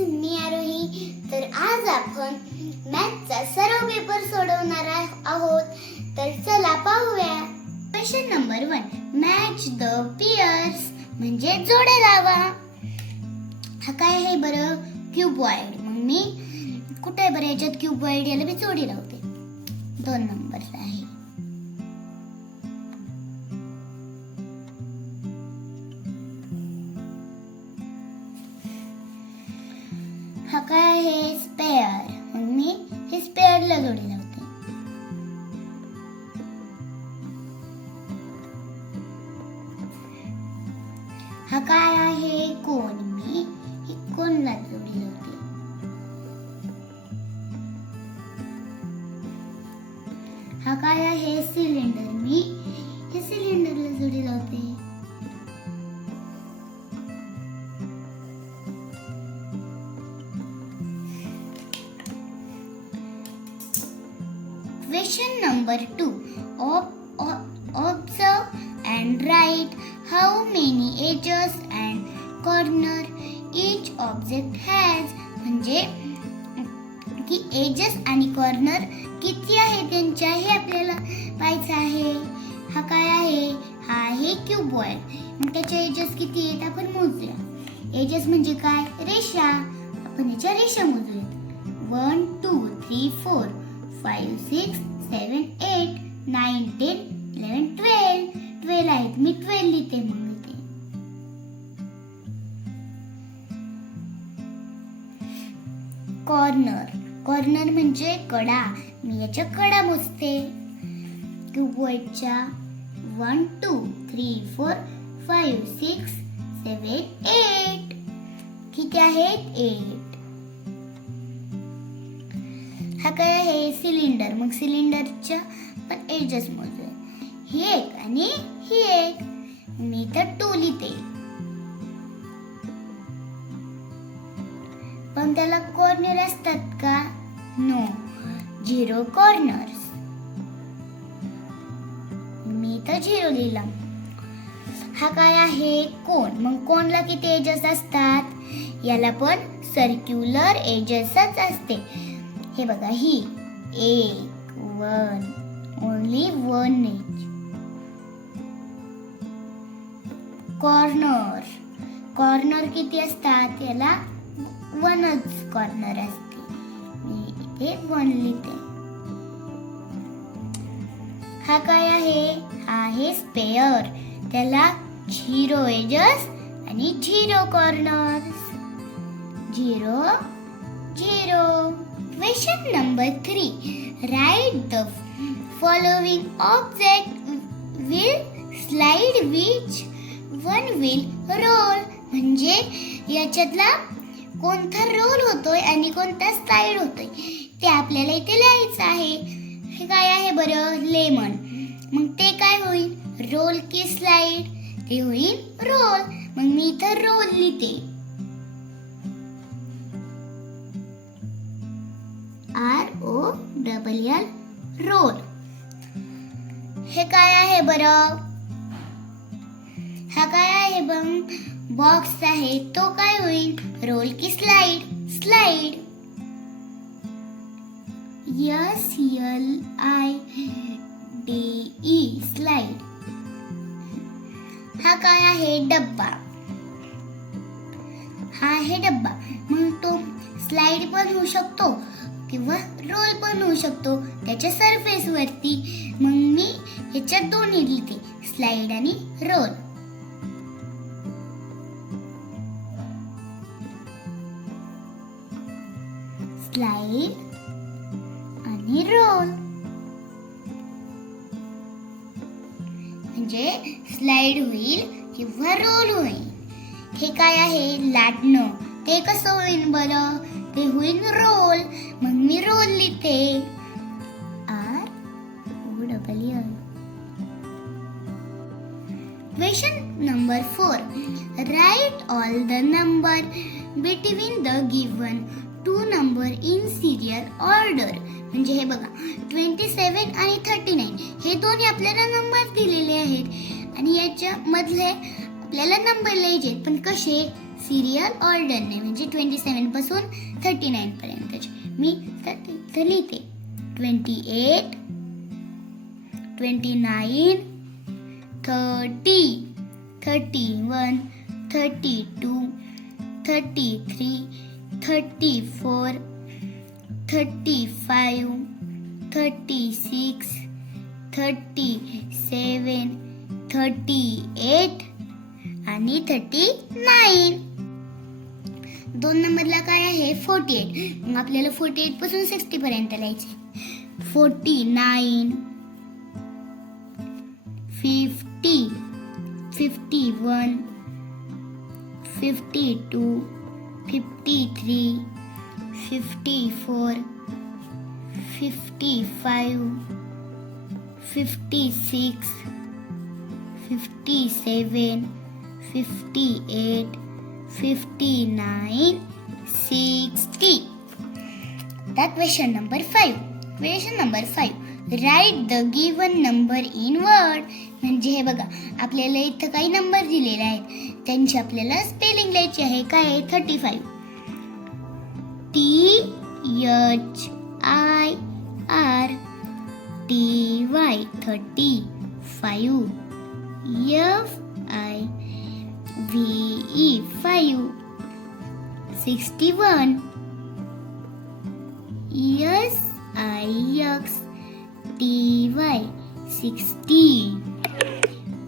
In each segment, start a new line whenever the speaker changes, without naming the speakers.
मी आरोही. तर आज आपण मॅथचा सर्व पेपर सोडवणार आहोत. तर चला पाहूया. Question number one match the pairs म्हणजे जोडे लावा. हा काय आहे बरं? क्यूब वाईड मग मी कुठे बरं याच्यात क्यूब वाईड याला मी जोडी लावते. दोन नंबर आहे हे जोडी लावते हा काय आहे? कोण मी? हे कोणला जोडी लावते हा काय आहे? सिलेंडर मी. हे सिलेंडरला जोडी लावते number 2. Ob- ob- observe and write how many edges and corner each object has. म्हणजे की एजेस आणि कॉर्नर किती आहे त्यांच्या हे आपल्याला पाहायचं आहे. हा काय आहे? हा आहे क्यूबॉइड मग त्याच्या एजेस किती आहेत? आपण मोजूया. एजेस म्हणजे काय? रेषा. आपण याच्या रेषा मोजूयात. One two three four five six seven eight nine ten eleven twelve twelve आहेत. मी ट्वेल्व लिहिते मग इथे. कॉर्नर कॉर्नर म्हणजे कडा. मी याच्या कडा मोजते. क्यूबॉइडच्या one two three four five six seven eight किती आहेत? एट काय आहे सिलेंडर मग सिलेंडरच्या पण एजेस मोजूया. ही एक आणि ही एक. मी तर टू लिहिते पण त्याला कॉर्नर असतात का? नो झिरो कॉर्नर्स मी तर झिरो लिहिला. हा काय आहे? कोण मग कोणला किती एजेस असतात? याला पण सर्क्युलर एजेसच असते. हे बघा ही. एक one. Only one edge corner corner किती असतात? याला वनच कॉर्नर असते. मी इथे वन लिहिते. हा काय आहे? हा आहे स्पेअर त्याला झिरो एजस आणि zero corners zero zero Question number three write the following object will slide which one will roll म्हणजे याच्यातला कोणता रोल होतोय आणि कोणता स्लाइड होतोय? ते आपल्याला इथे लिहायचं आहे. हे काय आहे बरं? लेमन मग ते काय होईल? रोल की स्लाइड ते होईल रोल मग मी इथं रोल लिहिते. Double L roll. हे काय आहे बरं। हा काय आहे बघ बॉक्स आहे तो काय होईल? रोल की slide slide S L I D E slide हा काय आहे डब्बा। हा आहे डब्बा। मग तो स्लाइड पण होऊ शकतो किंवा रोल पण होऊ शकतो. त्याच्या सरफेस वरती. मग मी ह्याच्यात दोन्ही लिहिते स्लाइड आणि रोल स्लाइड आणि रोल म्हणजे स्लाइड होईल किंवा रोल होईल. हे काय आहे? लाटणं. ते कसं होईल बरं? ते होईल रोल मग मी रोल लिहिते R O double question number four write all the number between the given two number in serial order म्हणजे हे बघा ट्वेंटी सेवन आणि थर्टी नाईन हे दोन्ही आपल्याला नंबर दिलेले आहेत. आणि याच्या मधले आपल्याला नंबर लिहायचे आहेत. पण कसे? सिरियल ऑर्डरने म्हणजे ट्वेंटी सेवनपासून थर्टी नाईनपर्यंतचे मी तर लिहिते twenty eight twenty nine thirty thirty one thirty two thirty three thirty four thirty five thirty six thirty seven thirty eight आणि थर्टी नाईन दोन नंबरला काय आहे? फोर्टी एट मग आपल्याला फोर्टी एटपासून सिक्स्टी पर्यंत लिहायचे forty nine fifty fifty one fifty two fifty three fifty four fifty five fifty six fifty seven fifty eight fifty nine sixty आता question number five question number five write the given number in word म्हणजे हे बघा आपल्याला इथं काही number दिलेले आहेत. त्यांची आपल्याला स्पेलिंग लिहायची आहे. काय आहे? Thirty five T H I R T Y thirty five F I V E five sixty one yes I X T Y sixty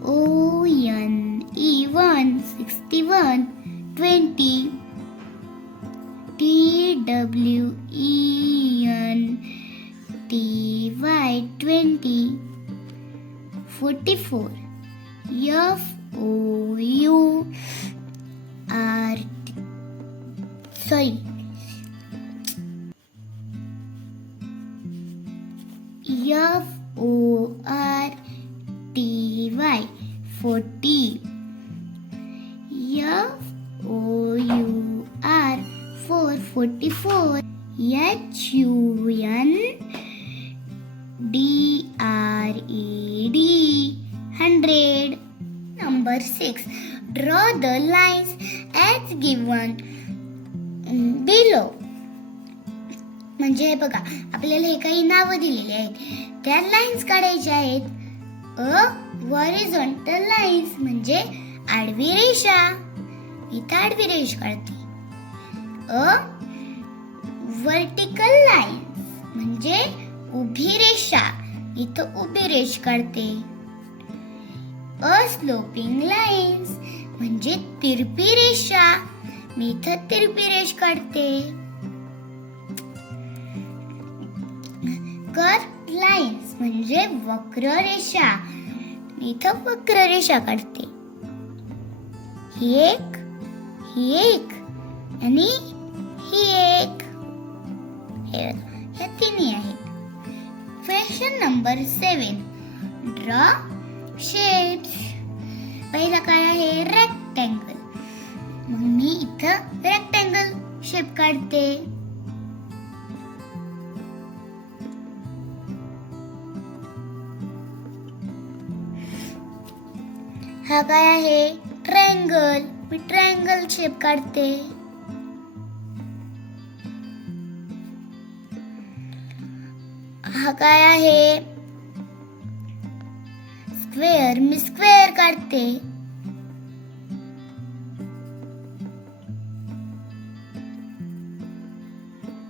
O N E one sixty one twenty. T W E N T Y twenty. forty four F O U R sorry F O R 6. Draw the lines. As given mm, below. म्हणजे हे बघा आपल्याला हे काही नावं दिलेली आहेत. त्या लाईन्स काढायच्या आहेत. अ वॉरिझॉन्टल लाईन्स म्हणजे आडवी रेषा. इथं आडवी रेष काढते. अ वर्टिकल लाईन्स म्हणजे उभी रेषा. इथं उभी रेष काढते. अ स्लोपिंग लाईन्स म्हणजे तिरपी रेषा. मी तर तिरपी रेष काढते. कर्व लाईन्स म्हणजे वक्र रेषा. मी तर वक्र रेषा काढते. ही एक ही एक आणि ही एक. हे तिन्ही आहेत. Question number seven draw shapes पहिला काय आहे रेक्टँगल मग मी इथं रेक्टँगल शेप काढते हा काय आहे ट्रायंगल मी ट्रायंगल शेप काढते हा काय आहे स्क्वेअर मी स्क्वेअर काढते.